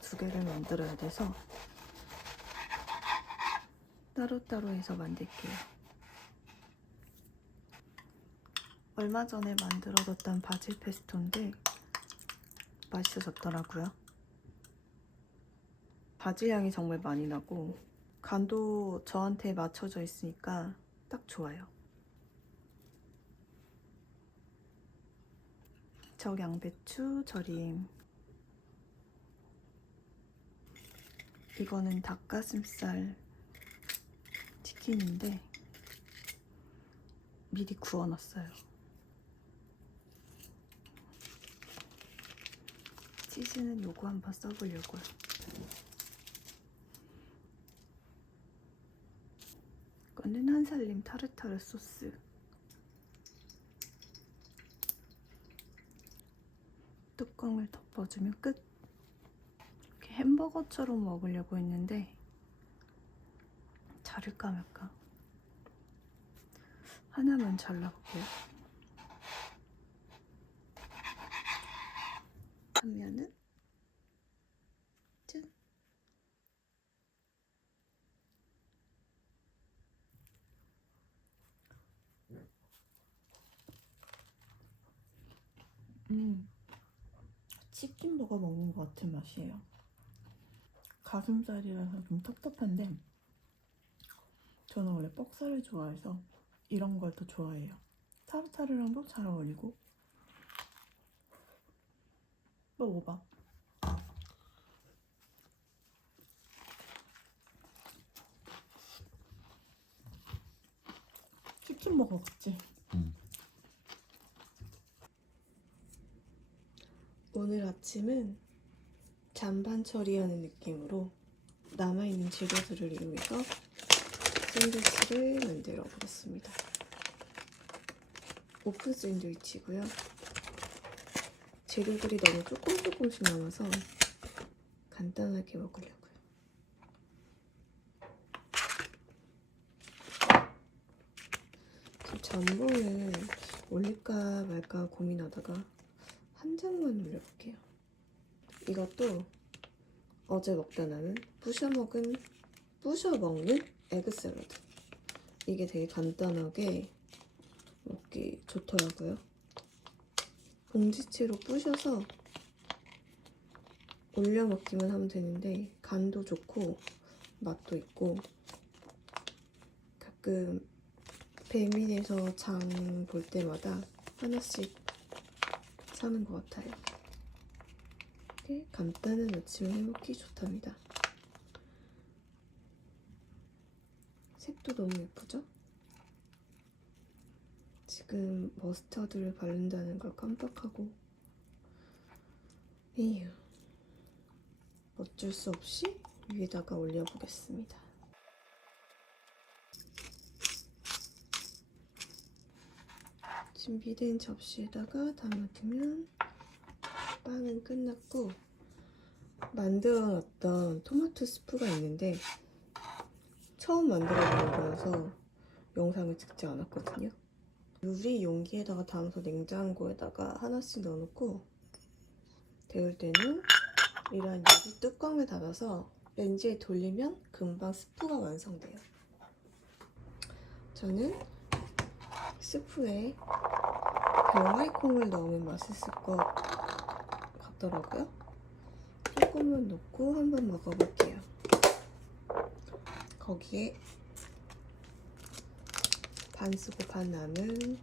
두 개를 만들어야 돼서 따로따로 해서 만들게요. 얼마 전에 만들어뒀던 바질 페스토인데 맛있어졌더라고요. 바질 향이 정말 많이 나고 간도 저한테 맞춰져 있으니까 딱 좋아요. 적양배추 절임 이거는 닭가슴살 치킨인데 미리 구워놨어요. 치즈는 요거 한번 써보려고요. 이거는 한살림 타르타르 소스. 뚜껑을 덮어주면 끝. 햄버거처럼 먹으려고 했는데 자를까 말까. 하나만 잘라볼게요. 한 면은 짠. 음. 치킨버거 먹는 것 같은 맛이에요. 가슴살이라서 좀 텁텁한데 저는 원래 뻑살을 좋아해서 이런 걸 더 좋아해요. 타르타르랑도 잘 어울리고 먹어봐. 치킨버거 같지? 음. 오늘 아침은 잔반 처리하는 느낌으로 남아있는 재료들을 이용해서 샌드위치를 만들어 보겠습니다. 오픈 샌드위치고요. 재료들이 너무 조금 조금씩 남아서 간단하게 먹으려고요. 전복을 올릴까 말까 고민하다가 한 장만 올려볼게요. 이것도 어제 먹다 남은 부셔 먹은 부셔 먹는 에그 샐러드. 이게 되게 간단하게 먹기 좋더라고요. 봉지채로 부셔서 올려 먹기만 하면 되는데 간도 좋고 맛도 있고 가끔 배민에서 장 볼 때마다 하나씩 사는 것 같아요. 이렇게 간단한 아침을 해먹기 좋답니다. 색도 너무 예쁘죠? 지금 머스터드를 바른다는 걸 깜빡하고 에휴 어쩔 수 없이 위에다가 올려보겠습니다. 준비된 접시에다가 담아두면 빵은 끝났고 만들어 놨던 토마토 스프가 있는데 처음 만들어보는 거라서 영상을 찍지 않았거든요. 유리 용기에다가 담아서 냉장고에다가 하나씩 넣어놓고 데울 때는 이런 유리 뚜껑을 닫아서 렌즈에 돌리면 금방 스프가 완성돼요. 저는 스프에 별와이콩을 넣으면 맛있을 것 같더라고요. 조금만 넣고 한번 먹어볼게요. 거기에 반 쓰고 반 남은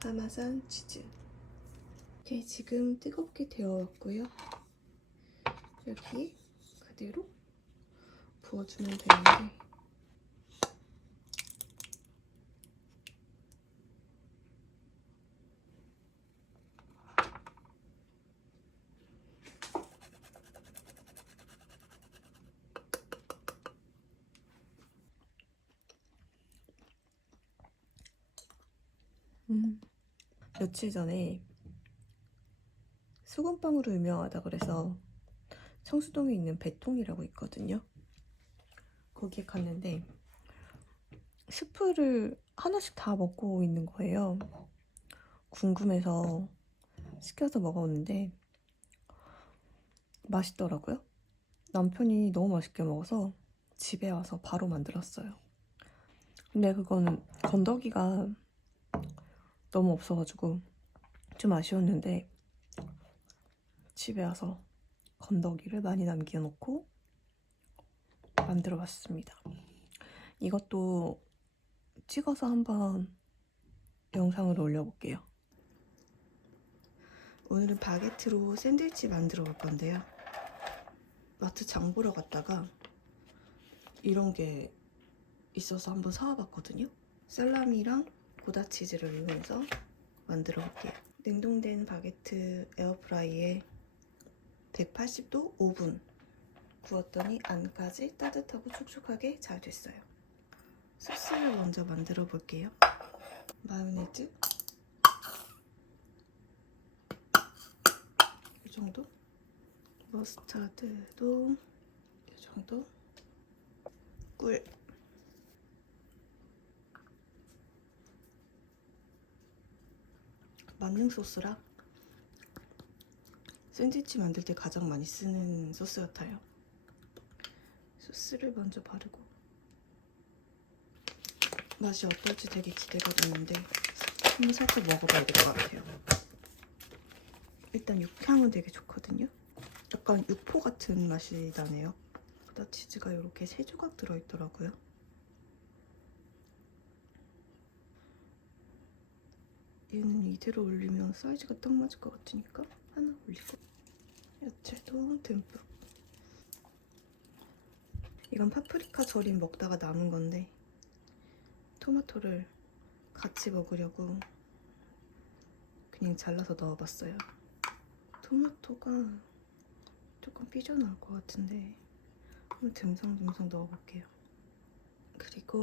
파마산 치즈. 이렇게 지금 뜨겁게 데워왔고요. 여기 그대로 부어주면 되는데 음. 며칠 전에 수건빵으로 유명하다 그래서 성수동에 있는 배통이라고 있거든요. 거기에 갔는데 스프를 하나씩 다 먹고 있는 거예요. 궁금해서 시켜서 먹었는데 맛있더라고요. 남편이 너무 맛있게 먹어서 집에 와서 바로 만들었어요. 근데 그거는 건더기가 너무 없어가지고 좀 아쉬웠는데 집에 와서 건더기를 많이 남겨놓고 만들어 봤습니다. 이것도 찍어서 한번 영상을 올려볼게요. 오늘은 바게트로 샌드위치 만들어 볼 건데요. 마트 장 보러 갔다가 이런 게 있어서 한번 사와봤거든요. 살라미랑 고다 치즈를 이용해서 만들어 볼게요. 냉동된 바게트 에어프라이에 180도 5분 구웠더니 안까지 따뜻하고 촉촉하게 잘 됐어요. 소스를 먼저 만들어 볼게요. 마요네즈 이 정도 머스타드도 이 정도 꿀 만능 소스라 샌드위치 만들 때 가장 많이 쓰는 소스 같아요. 소스를 먼저 바르고 맛이 어떨지 되게 기대가 되는데 한번 살짝 먹어봐야 될 것 같아요. 일단 육향은 되게 좋거든요. 약간 육포 같은 맛이 나네요. 고다 치즈가 이렇게 세 조각 들어있더라고요. 얘는 이대로 올리면 사이즈가 딱 맞을 것 같으니까 하나 올리고 야채도 듬뿍 이건 파프리카 절임 먹다가 남은 건데 토마토를 같이 먹으려고 그냥 잘라서 넣어봤어요. 토마토가 조금 삐져나올 것 같은데 한번 듬성듬성 넣어볼게요. 그리고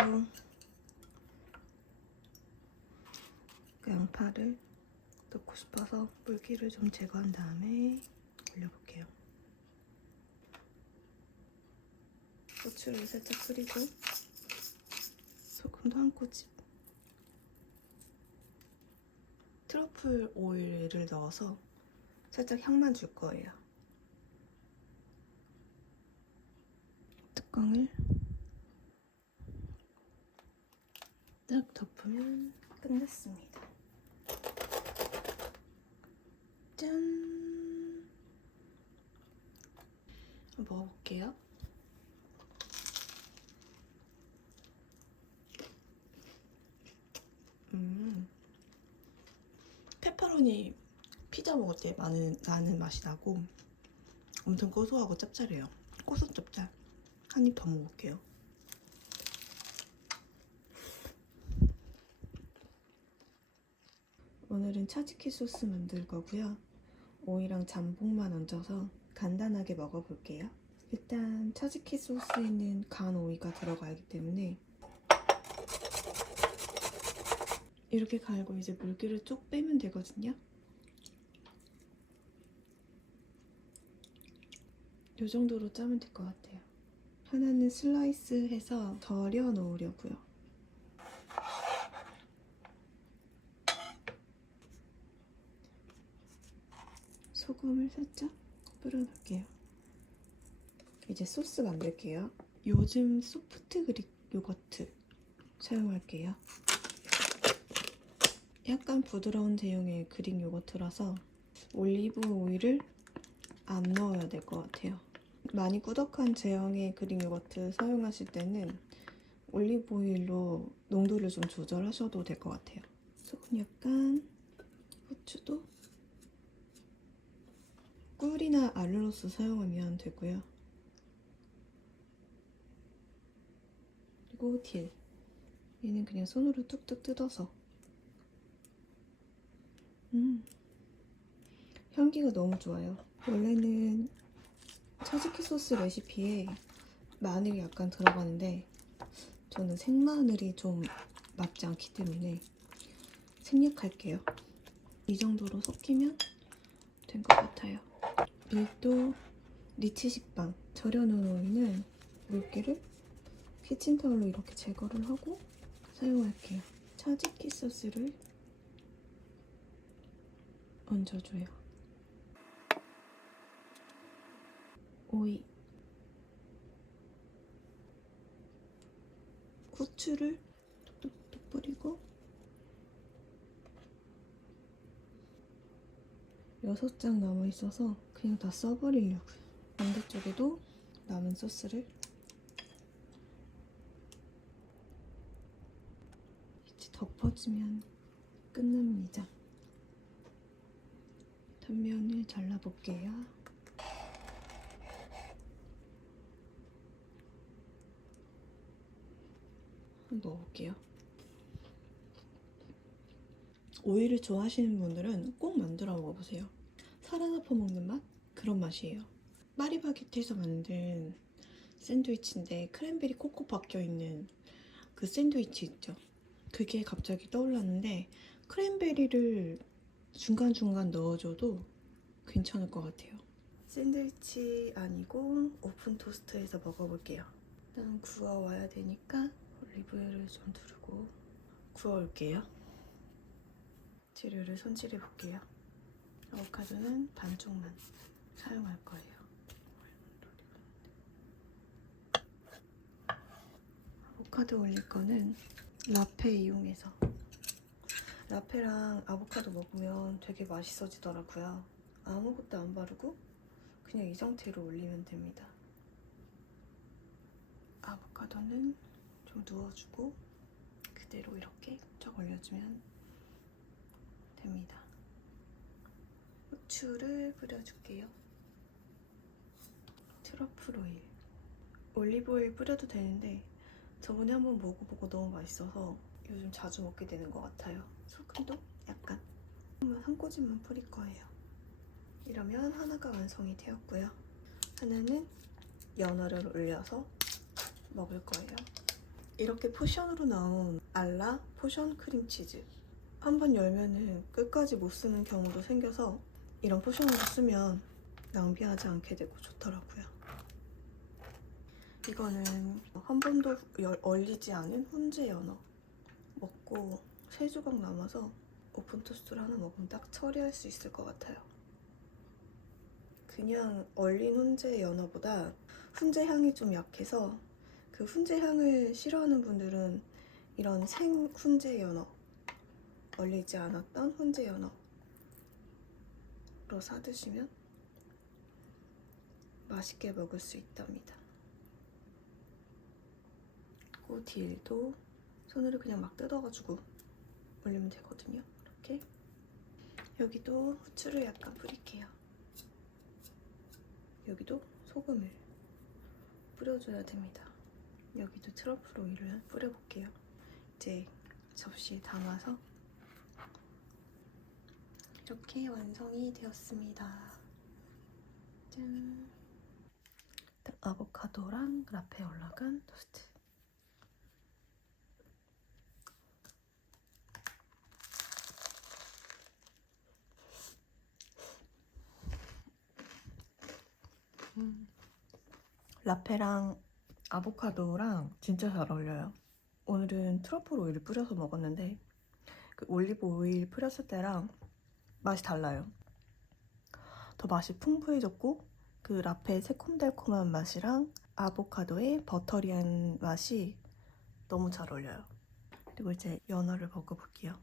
그 양파를 넣고 싶어서 물기를 좀 제거한 다음에 올려볼게요. 고추를 살짝 뿌리고 소금도 한 꼬집 트러플 오일을 넣어서 살짝 향만 줄 거예요. 뚜껑을 딱 덮으면 끝났습니다. 짠! 먹어볼게요. 음. 페퍼로니 피자 먹을 때 나는, 나는 맛이 나고 엄청 고소하고 짭짤해요. 고소 짭짤. 한 입 더 먹을게요. 오늘은 차즈키 소스 만들 거고요. 오이랑 잠봉만 얹어서 간단하게 먹어볼게요. 일단 차즈키 소스에는 간 오이가 들어가기 때문에 이렇게 갈고 이제 물기를 쭉 빼면 되거든요. 이 정도로 짜면 될 것 같아요. 하나는 슬라이스 해서 덜여 놓으려고요. 소금을 살짝 뿌려놓을게요. 이제 소스 만들게요. 요즘 소프트 그릭 요거트 사용할게요. 약간 부드러운 제형의 그릭 요거트라서 올리브 오일을 안 넣어야 될 것 같아요. 많이 꾸덕한 제형의 그릭 요거트 사용하실 때는 올리브 오일로 농도를 좀 조절하셔도 될 것 같아요. 소금 약간, 후추도 꿀이나 알룰로스 사용하면 되고요. 그리고 딜. 얘는 그냥 손으로 뚝뚝 뜯어서. 음. 향기가 너무 좋아요. 원래는 차즈키 소스 레시피에 마늘이 약간 들어가는데 저는 생마늘이 좀 맞지 않기 때문에 생략할게요. 이 정도로 섞이면 된 것 같아요. 밀도 리치 식빵 절여놓은 오이는 물기를 키친타올로 이렇게 제거를 하고 사용할게요. 차즈키 소스를 얹어줘요. 오이 후추를 톡톡톡 뿌리고 여섯 장 남아 있어서 그냥 다 써버리려고요. 반대쪽에도 남은 소스를 이제 덮어주면 끝납니다. 단면을 잘라볼게요. 넣어볼게요. 오이를 좋아하시는 분들은 꼭 만들어 먹어보세요. 살아나퍼 먹는 맛? 그런 맛이에요. 파리바게트에서 만든 샌드위치인데 크랜베리 코코 박혀있는 그 샌드위치 있죠. 그게 갑자기 떠올랐는데 크랜베리를 중간중간 넣어줘도 괜찮을 것 같아요. 샌드위치 아니고 오픈 토스트에서 먹어볼게요. 일단 구워와야 되니까 올리브유를 좀 두르고 구워올게요. 재료를 손질해 볼게요. 아보카도는 반쪽만 사용할 거예요. 아보카도 올릴 거는 라페 이용해서 라페랑 아보카도 먹으면 되게 맛있어지더라고요. 아무것도 안 바르고 그냥 이 상태로 올리면 됩니다. 아보카도는 좀 누워주고 그대로 이렇게 쫙 올려주면 됩니다. 후추를 뿌려줄게요. 트러플 오일. 올리브 오일 뿌려도 되는데 저번에 한번 먹어보고 너무 맛있어서 요즘 자주 먹게 되는 것 같아요. 소금도 약간 한 꼬집만 뿌릴 거예요. 이러면 하나가 완성이 되었고요. 하나는 연어를 올려서 먹을 거예요. 이렇게 포션으로 나온 알라 포션 크림치즈. 한 번 열면은 끝까지 못 쓰는 경우도 생겨서 이런 포션으로 쓰면 낭비하지 않게 되고 좋더라고요. 이거는 한 번도 열- 얼리지 않은 훈제 연어 먹고 세 조각 남아서 오픈 토스트를 하나 먹으면 딱 처리할 수 있을 것 같아요. 그냥 얼린 훈제 연어보다 훈제 향이 좀 약해서 그 훈제 향을 싫어하는 분들은 이런 생 훈제 연어 얼리지 않았던 훈제 연어로 사 드시면 맛있게 먹을 수 있답니다. 그리고 딜도 손으로 그냥 막 뜯어가지고 올리면 되거든요. 이렇게 여기도 후추를 약간 뿌릴게요. 여기도 소금을 뿌려줘야 됩니다. 여기도 트러플 오일을 뿌려볼게요. 이제 접시에 담아서 이렇게 완성이 되었습니다. 짠. 아보카도랑 라페 올라간 토스트. 음. 라페랑 아보카도랑 진짜 잘 어울려요. 오늘은 트러플 오일을 뿌려서 먹었는데 그 올리브 오일 뿌렸을 때랑 맛이 달라요. 더 맛이 풍부해졌고 그 라페의 새콤달콤한 맛이랑 아보카도의 버터리한 맛이 너무 잘 어울려요. 그리고 이제 연어를 먹어볼게요.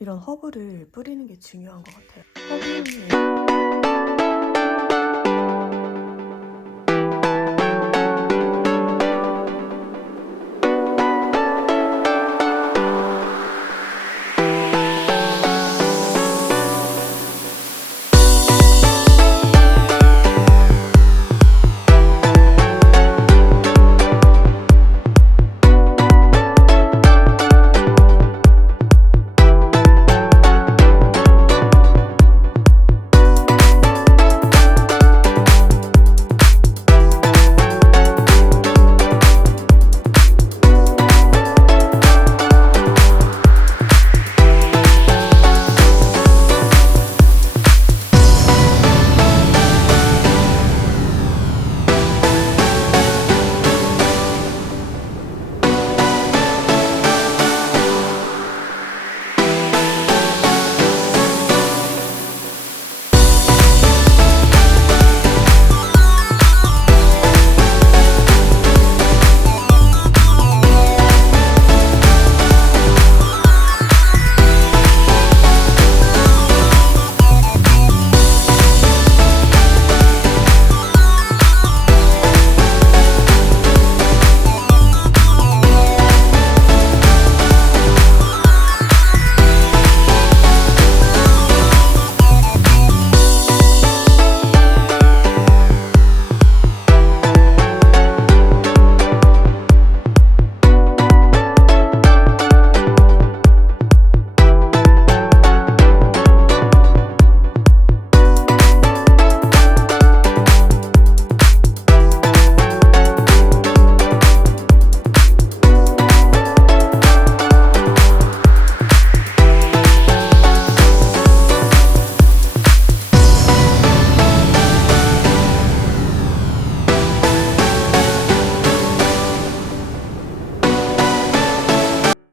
이런 허브를 뿌리는 게 중요한 것 같아요. 허브 향이